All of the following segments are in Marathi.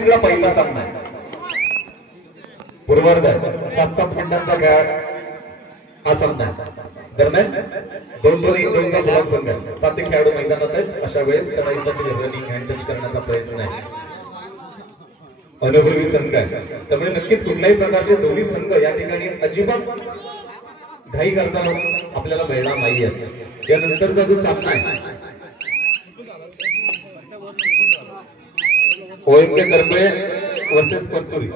सेटला पहिला सामना आहे. पूर्वार्ध 7-7 मिनिटांचा खेळ हा सामना आहे. दरम्यान 2-2-1-2 चा संघ आहे. 7 खेळाडू मैदानात आहेत. अशा वेळेस लढाईसाठी रनिंग हँड टच करण्याचा प्रयत्न आहे. अनुभवी संघ आहे, त्यामुळे नक्कीच कुठल्याही प्रकारचे दोन्ही संघ या ठिकाणी अजिबात घाई करताना आपल्याला मिळणार नाहीये. यानंतरचा जो सामना आहे ओएमके करपे वर्सेस परचुरी.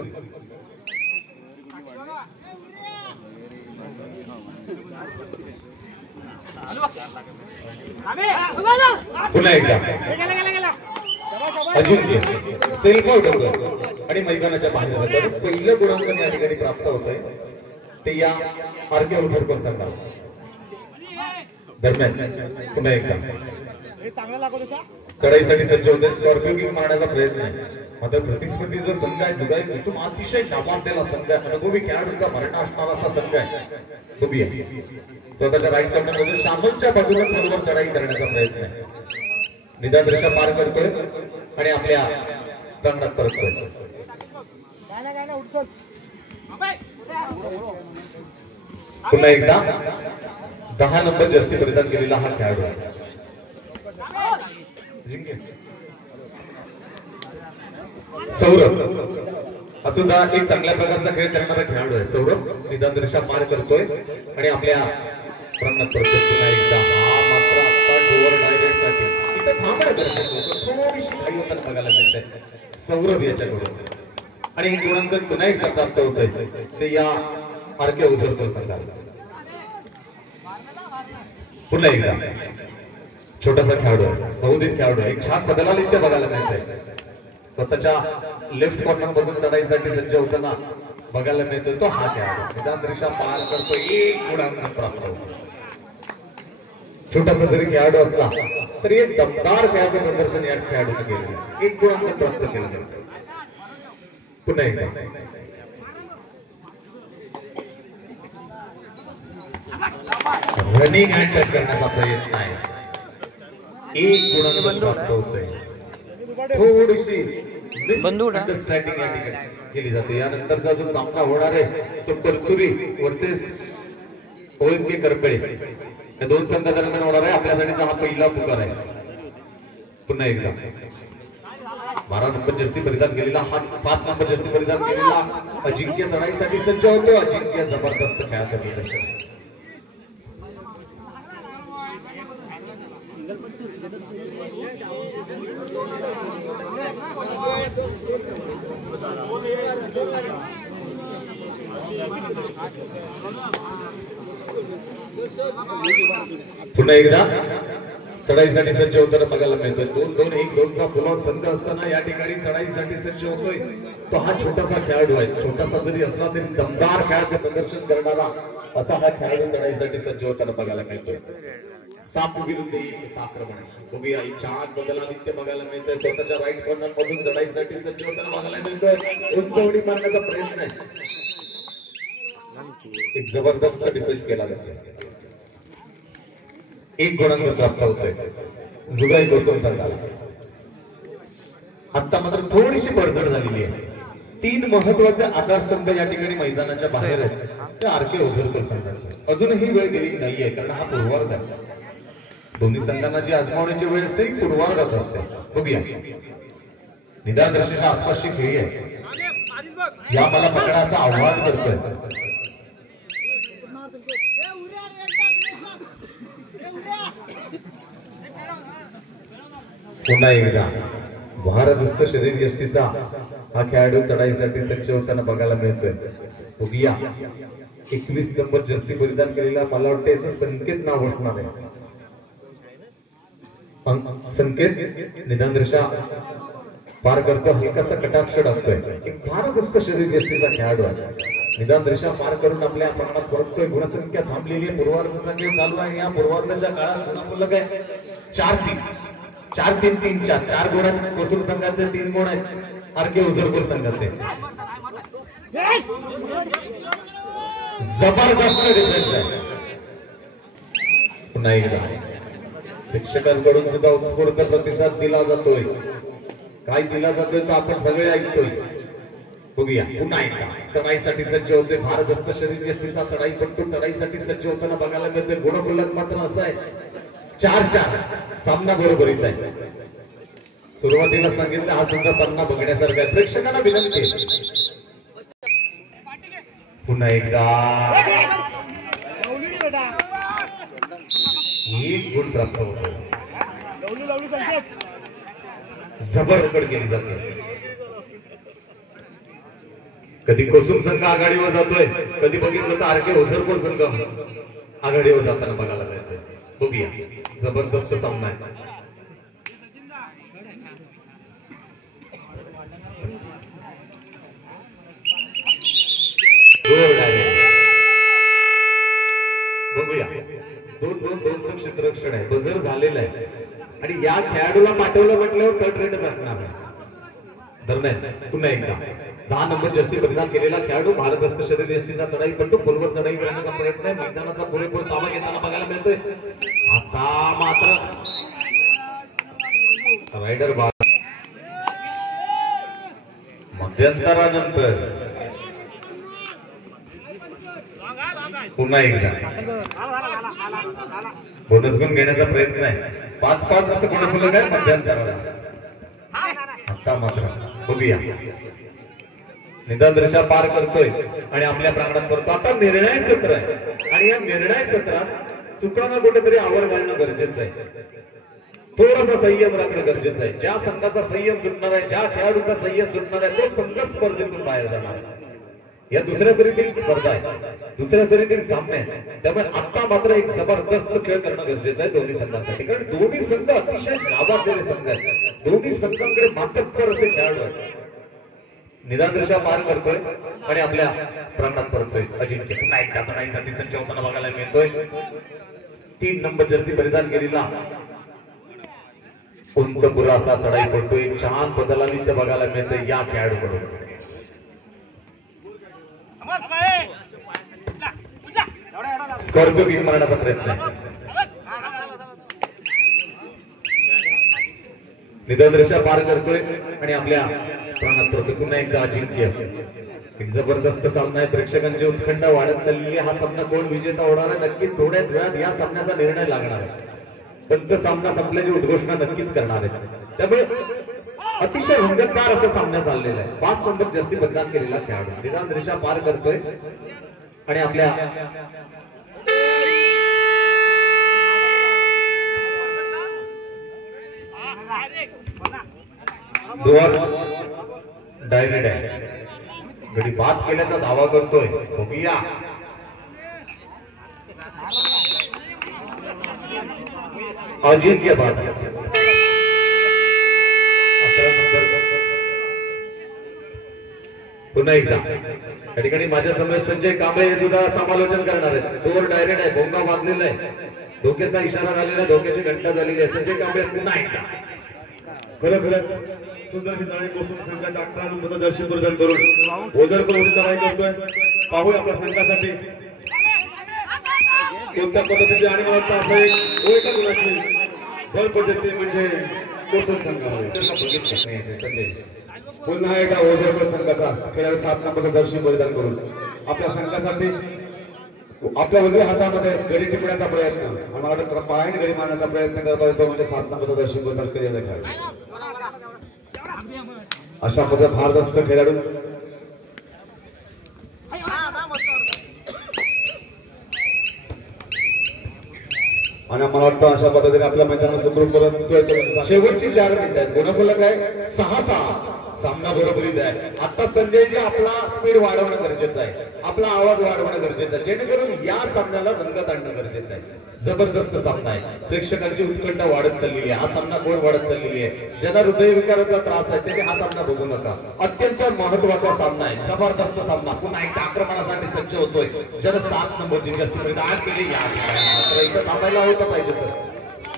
पुन्हा एकदा अजिंक्य सेल्फ आउट होतं आणि मैदानाच्या बाहेर होतं. पहिलं गुणांकन या ठिकाणी प्राप्त होतंय ते या आरके उधरकर संघाला. दरम्यान पुन्हा एकदा चढाईसाठी सज्ज होते. स्कॉर्पिओ किंग मारण्याचा प्रयत्न आहे. मात्र प्रतिस्पर्धी जो संघ आहे जुगाई कुसुम अतिशय नावाजलेला संघ आहे. अनुभवी खेळाडूंचा भरणा असणारा असा संघ आहे. बघूया स्वतःच्या राईट कॉर्नरमध्ये शामलच्या बाजूला खोलवर चढाई करण्याचा प्रयत्न आहे. निदान रेषा पार करतोय आणि आपल्या स्टंडात परततोय. पुन्हा एकदा 10 नंबर जर्सी परिधान केलेला हा खेळाडू आहे. सौरभ हा सुद्धा एक चांगल्या प्रकारचा खेळ करणारा खेळाडू आहे. सौरभ निदान रेषा पार करतोय आणि आपल्या स्टंडात परततोय. पुन्हा एकदा हा मात्र आता डोअर डायरेक्ट साठी थोडीशी घाई होताना बघायला मिळते सौरभ याच्याकडून. आणि एक गुणांकन पुन्हा एकदा प्राप्त होतंय ते या आरके उधरकर संघाला. पुन्हा एकदा छोटासा खेळाडू आहे, बहुदिन खेळाडू आहे. एक छान बदलालित्य बघायला मिळतंय. स्वतःच्या लेफ्ट कॉर्नर मधून चढाईसाठी सज्ज होताना बघायला मिळतोय तो हा खेळाडू. निदान रेषा पार करतो. एक गुणांकन प्राप्त होतो. छोटासा जरी खेळाडू असला तरी एक दमदार खेळाचं प्रदर्शन या खेळाडूने केलं. एक गुणांकन प्राप्त केलं जातं. पुन्हा एकदा रनिंग हँड टच करण्याचा प्रयत्न आहे. एक गुणांकन प्राप्त होतोय. थोडीशी अंडरस्टँडिंग या ठिकाणी केली जाते. यानंतरचा जो सामना होणार आहे तो परचुरी वर्सेस ओएमके करपे या दोन संघादरम्यान होणार आहे. आपल्यासाठीचा हा पहिला पुकार आहे. पुन्हा एकदा 12 नंबर जर्सी परिधान केलेला हा 5 नंबर जर्सी परिधान केलेला अजिंक्य चढाईसाठी सज्ज होतो. अजिंक्य जबरदस्त खेळाचं प्रदर्शन. पुन्हा एकदा चढाईसाठी सज्ज होताना बघायला मिळतोय. 2-2-1-2 चा फुलॉन संघ असताना या ठिकाणी चढाईसाठी सज्ज होतोय तो हा छोटासा खेळाडू आहे. छोटासा जरी असला तरी दमदार खेळाचं प्रदर्शन करणारा असा हा खेळाडू चढाईसाठी सज्ज होताना बघायला मिळतोय. साप विरुद्ध एक आक्रमण. बघूया छान बदलालित्य बघायला मिळतोय. स्वतःच्या राईट कॉर्नर मधून चढाईसाठी सज्ज होताना बघायला मिळतोय. उंचवडी मारण्याचा प्रयत्न आहे. एक जबरदस्त डिफेन्स केला जातो. एक गुणांकन प्राप्त होतोय जुगाई कोसम संघाला. आता मात्र थोडीशी पडझड झालेली आहे. 3 महत्वाचे आधारस्तंभ या ठिकाणी मैदानाच्या बाहेर आहेत. ते आरके उधरकर संघाचं अजूनही वेळ गेली नाहीये कारण हा पूर्वार्ध आहे. दोन्ही संघांना जी आजमावण्याची वेळ असते ही पूर्वार्धात असते. बघूया निदान रेषेच्या आसपासची खेळी आहे. या मला पकडा असं आव्हान करतोय. पुन्हा एकदा भारदस्त शरीर यष्टीचा हा खेळाडू चढाईसाठी सज्ज होताना बघायला मिळतोय. बघूया 21 नंबर जर्सी परिधान केलेला मला वाटतं याचं संकेत नाव असणार आहे. संकेत निदान रेषा पार करतो. हलकासा कटाक्ष टाकतोय. एक भारदस्त शरीर यष्टीचा खेळाडू आहे. निदान रेषा पार करून आपल्या प्रमाणात परततोय. गुणसंख्या थांबलेली आहे. पूर्वार्धाचा खेळ चालू आहे. या पूर्वार्धाच्या काळात गुणामुलक आहे 4-3 4-3-3-4 4 गुण आहेत कोसम संघाचे. 3 गुण आहेत आरके उजरपूर संघाचे. जबरदस्त डिफेन्स आहे. पुन्हा एकदा प्रेक्षकांकडून सुद्धा उत्स्फूर्त प्रतिसाद दिला जातोय. काय दिला जातोय तो आपण सगळे ऐकतोय. बघूया पुन्हा एकदा चढाईसाठी सज्ज होते भारदस्त शरीर ज्येष्ठीचा चढाईपट्टू चढाईसाठी सज्ज होताना बघायला मिळते. गुणफलक मात्र असं आहे 4-4 सामना बरोबरीत आहे. सुरुवातीला सांगितलं हा सुद्धा सामना बघण्यासारखा आहे. प्रेक्षकांना विनंती पुन्हा एकदा एक गुण प्राप्त होतो. जबरदस्त केली जाते. कधी कोसुम संघ आघाडीवर जातोय, कधी बघितलं तर आरके होसरपूर संघ आघाडीवर जाताना बघायला मिळतोय. बघूया जबरदस्त सामना आहे. बघूया 2-2 क्षेत्ररक्षण आहे. बजर झालेलं आहे आणि या खेळाडूला पाठवलं म्हटल्यावर थर्ड रेट बसणार आहे. दरम्यान पुन्हा एकदा 10 नंबर जर्सी परिधान केलेला खेळाडू भारदस्त शरीर यष्टीचा चढाईपट्टू खोलवर चढाई करण्याचा प्रयत्न आहे. मैदानाचा पुरेपूर ताबा घेताना बघायला मिळतोय. आता मात्र रायडर मध्यंतरानंतर पुन्हा एकदा बोनस गुण घेण्याचा प्रयत्न आहे. 5-5 असं गुणफलक आहे मध्यंतराला. आता मात्र बघूया निदान रेषा पार करतोय आणि आपल्या प्रांगणात करतो. आता निर्णय सत्र आहे आणि या निर्णय सत्रात चुकांना कुठेतरी आवड घालणं गरजेचं आहे. थोडासा संयम राखणं गरजेचं आहे. ज्या संघाचा संयम सुटणार आहे, ज्या खेळाडूचा संयम सुटणार आहे तो संघ स्पर्धेतून बाहेर जाणार आहे. या दुसऱ्या फेरीतील स्पर्धा आहे, दुसऱ्या फेरीतील सामने आहे. त्यामुळे आता मात्र एक जबरदस्त खेळ करणं गरजेचं आहे दोन्ही संघांसाठी. कारण दोन्ही संघ अतिशय नावाजलेले संघ आहेत. दोन्ही संघांकडे मातब्बर असे खेळाडू आहेत. निदान रेषा पार करतोय आणि आपल्या प्रांगणात परतोय. अजिंक्य पुन्हा एकदा चढाईसाठी सज्ज होताना बघायला मिळतोय. 3 नंबर जर्सी परिधान केलेला उंच बुरा असा चढाई पडतोय. छान बदलाली ते बघायला मिळतंय या खेळाडूकडून. स्कॉर्पिओ किक मारण्याचा प्रयत्न आहे. निदान रेषा पार करतोय आणि आपल्या प्राणात पडतोय. पुन्हा एकदा अजिंक्य. एक जबरदस्त सामना आहे. प्रेक्षकांची उत्कंठा वाढत चाललेली आहे. हा सामना कोण विजेता होणार आहे नक्की थोड्याच वेळात या सामन्याचा निर्णय लागणार आहे. पंच सामना संपल्याची उद्घोषणा नक्कीच करणार आहे. त्यामुळे अतिशय रंगतदार असा सामना चाललेला आहे. 5 नंबर जर्सी परिधान केलेला खेळाडू निदान रेषा पार करतोय आणि आपल्या डायरेक्ट आहे गडी बाद केल्याचा दावा करतोय. बघूया अजिंक्य बाद 11 नंबर. पुन्हा एकदा या ठिकाणी माझ्या समोर संजय कांबळे हे सुद्धा समालोचन करणार आहेत. डोर डायरेक्ट आहे, भोंगा वाजलेला आहे, धोक्याचा इशारा झालेला आहे, धोक्याची घंटा झालेली आहे. संजय कांबळे पुन्हा एकदा खरोखरच सुंदर चढाई कोसुम संघाच्या 11 नंबरचं दर्शन प्रदान करून ओझरपूर मध्ये चढाई करतोय. पाहूया आपल्या संघासाठी कोणत्या पद्धतीची आणि मला वाटतं असं एक एका गुणाची बल पद्धती म्हणजे कोसुम संघामध्ये. पुन्हा एकदा ओझरपूर संघाचा खेळाडू 7 नंबरचं दर्शन परिधान करून आपल्या संघासाठी आपल्या उजव्या हातामध्ये गडी टिपण्याचा प्रयत्न मला वाटतं पायाने गडी मारण्याचा प्रयत्न करता येतो म्हणजे 7 नंबरचं दर्शन परिधान केलेला खेळाडू. अशा पद्धतीने भारदस्त खेळाडू आणि मला वाटतं अशा पद्धतीने आपल्या मैदानात सुखरूप परत शेवटची 4 मिनिटं आहेत. गुणफलक आहे 6-6. सामना बरोबरीत आहे. आता संजयजी आपला स्पीड वाढवणं गरजेचं आहे, आपला आवाज वाढवणं गरजेचं आहे जेणेकरून या सामन्याला रंगत आणणं गरजेचं आहे. जबरदस्त सामना आहे. प्रेक्षकांची उत्कंठा वाढत चाललेली आहे. हा सामना कोण वाढत चाललेली आहे. ज्यांना हृदयविकाराचा त्रास आहे त्यांनी हा सामना बघू नका. अत्यंत महत्वाचा सामना आहे. जबरदस्त सामना. पुन्हा एकदा आक्रमणासाठी सज्ज होतोय. ज्यानं 7 नंबरची जास्ती परिधान केली या मात्र इथं थांबायला होतं पाहिजे सर.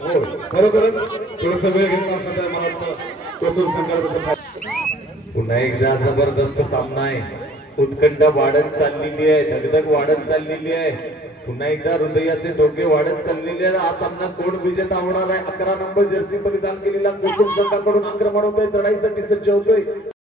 हो खरोखरच थोडंसं वेळ घेतला असं तर मला वाटतं कोसुम संघाबद्दल. पुन्हा एकदा जबरदस्त सामना आहे. उत्कंठा वाढत चाललेली आहे, धगधग वाढत चाललेली आहे. पुन्हा एकदा हृदयाचे डोके वाढत चाललेले आहे. हा सामना कोण विजेता होणार आहे? 11 नंबर जर्सी परिधान केलेला कोकण संघाकडून आक्रमण होतोय, चढाईसाठी सज्ज होतोय.